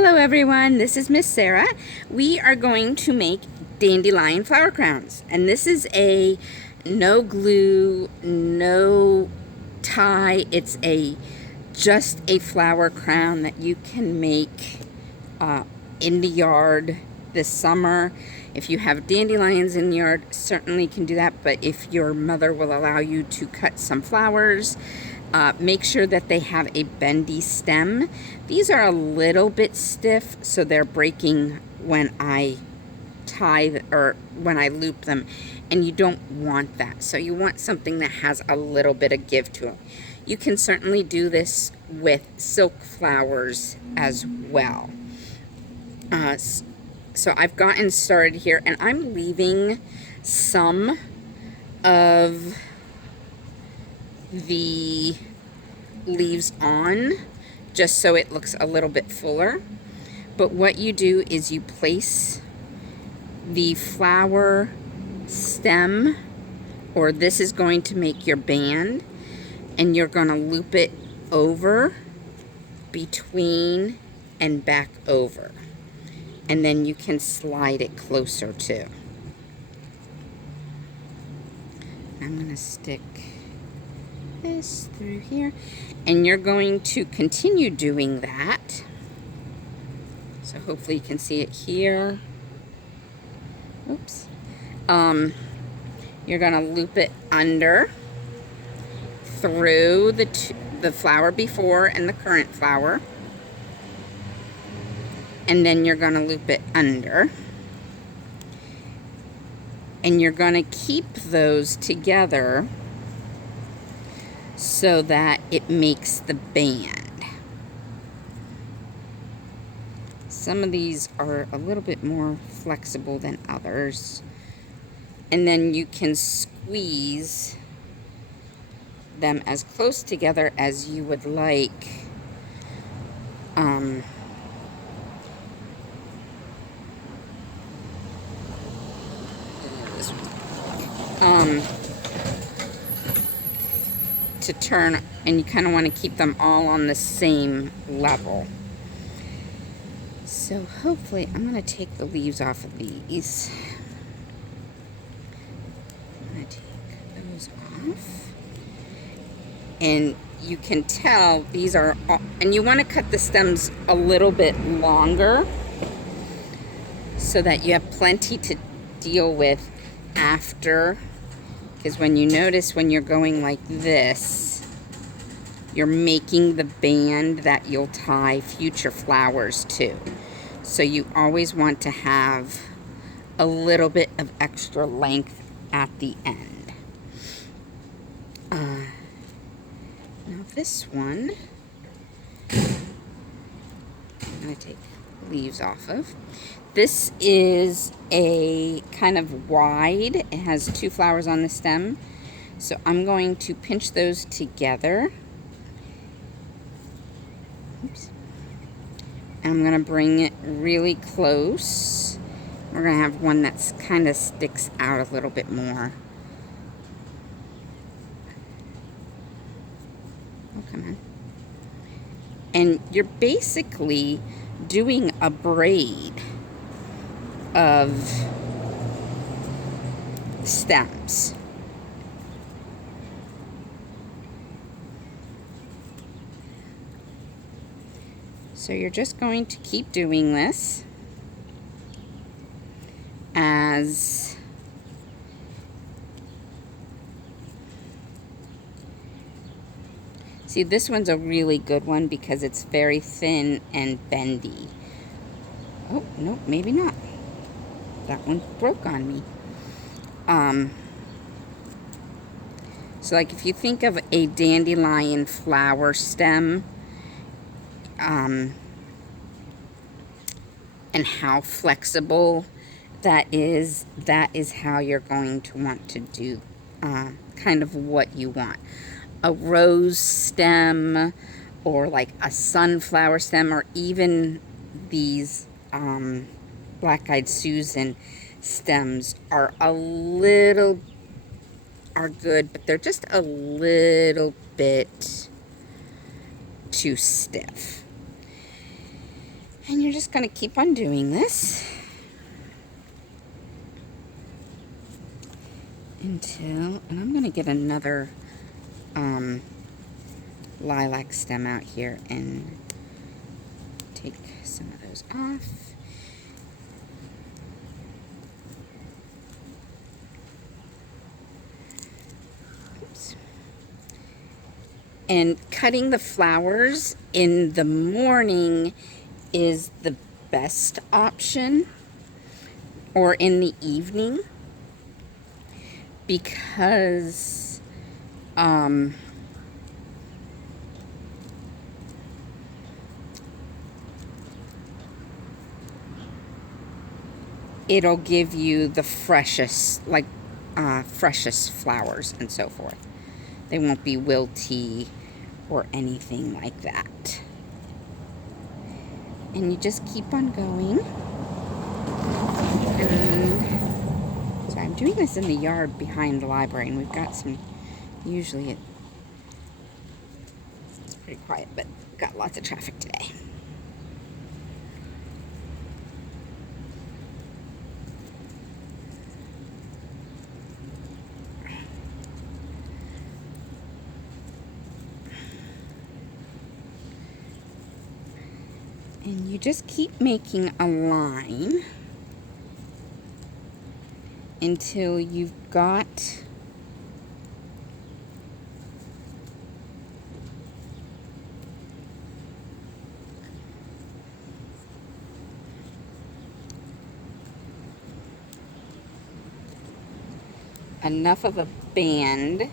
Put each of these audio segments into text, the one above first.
Hello everyone, this is Miss Sarah. We are going to make dandelion flower crowns, and this is a no glue, no tie. It's just a flower crown that you can make in the yard this summer. If you have dandelions in the yard, certainly can do that, but if your mother will allow you to cut some flowers, make sure that they have a bendy stem. These are a little bit stiff, so they're breaking when I tie or when I loop them, and you don't want that. So you want something that has a little bit of give to it. You can certainly do this with silk flowers as well. So I've gotten started here, and I'm leaving some of the leaves on just so it looks a little bit fuller. But what you do is you place the flower stem, or this is going to make your band, and you're going to loop it over, between, and back over. And then you can slide it closer too. I'm going to stick this through here, and you're going to continue doing that. So hopefully you can see it here. Oops. You're going to loop it under, through the flower before and the current flower, and then you're going to loop it under, and you're going to keep those together so that it makes the band. Some of these are a little bit more flexible than others, and then you can squeeze them as close together as you would like. To turn, and you kind of want to keep them all on the same level. So hopefully, I'm going to take the leaves off of these. I'm going to take those off. And you can tell these are all, and you want to cut the stems a little bit longer so that you have plenty to deal with after. Because when you notice when you're going like this, you're making the band that you'll tie future flowers to. So you always want to have a little bit of extra length at the end. Now this one, I'm going to take leaves off of. This is a kind of wide. It has 2 flowers on the stem. So I'm going to pinch those together. Oops. And I'm going to bring it really close. We're going to have one that's kind of sticks out a little bit more. Oh, come on. And you're basically doing a braid of stems. So you're just going to keep doing this as see, this one's a really good one because it's very thin and bendy. Oh, no, maybe not. That one broke on me. So like if you think of a dandelion flower stem, and how flexible that is how you're going to want to do kind of what you want. A rose stem, or like a sunflower stem, or even these black-eyed Susan stems are good, but they're just a little bit too stiff. And you're just going to keep on doing this until, and I'm going to get another lilac stem out here and take some of those off. Oops. And cutting the flowers in the morning is the best option, or in the evening, because it'll give you the freshest, freshest flowers and so forth. They won't be wilty or anything like that. And you just keep on going. And so I'm doing this in the yard behind the library, and we've got some, usually it's pretty quiet, but got lots of traffic today. And you just keep making a line until you've got enough of a band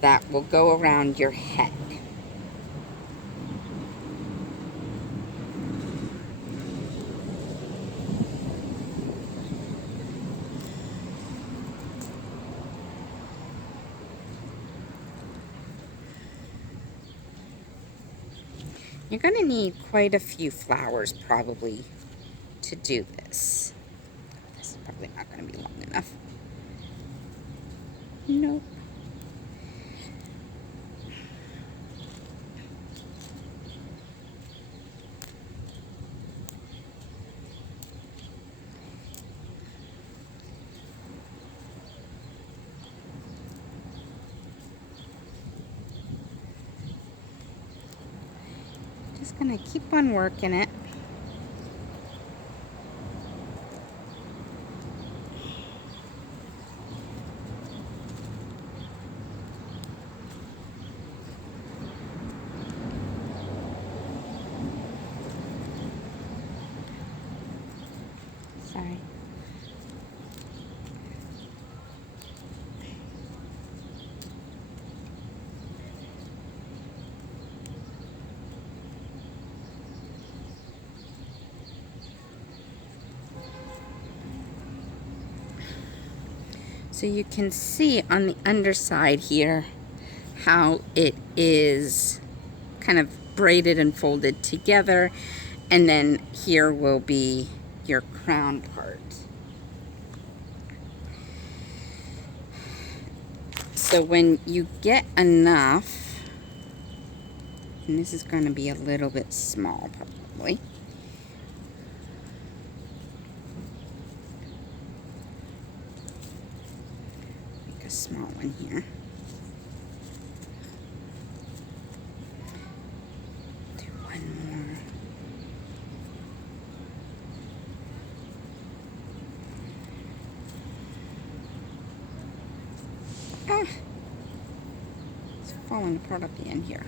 that will go around your head. You're going to need quite a few flowers probably to do this. This is probably not going to be long enough. Nope. Just going to keep on working it. Sorry. So you can see on the underside here how it is kind of braided and folded together, and then here will be your crown part. So when you get enough, and this is going to be a little bit small probably, make a small one here. Do one more. Ah, it's falling apart at the end here.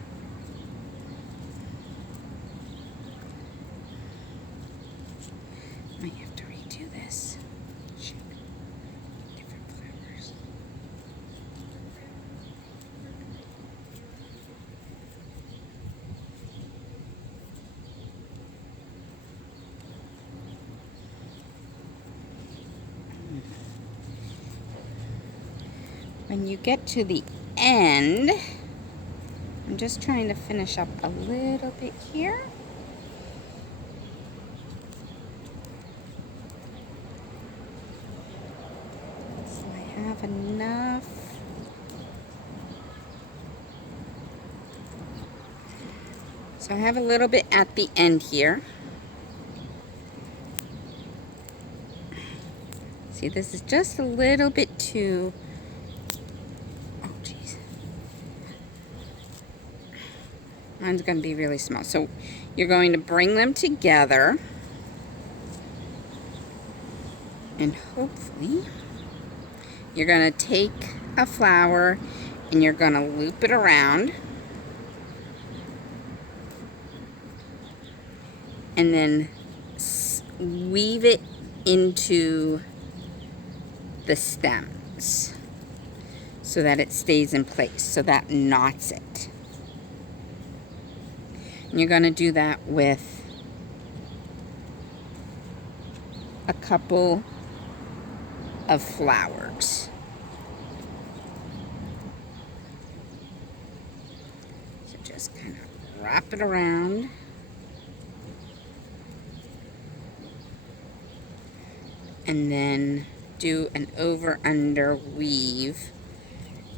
Might have to redo this. Check different flowers. When you get to the end, I'm just trying to finish up a little bit here. So I have enough. So I have a little bit at the end here. See, this is just a little bit too, oh geez. Mine's going to be really small. So you're going to bring them together and hopefully you're going to take a flower and you're going to loop it around and then weave it into the stems so that it stays in place, so that knots it. And you're going to do that with a couple of flowers. So just kind of wrap it around. And then do an over-under weave.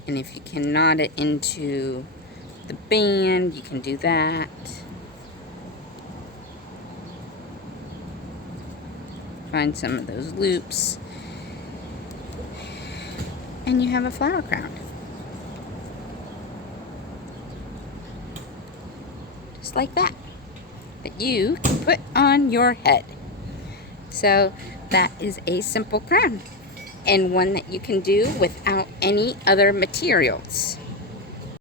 And if you can knot it into the band, you can do that. Find some of those loops. And you have a flower crown. Just like that. That you can put on your head. So that is a simple crown. And one that you can do without any other materials.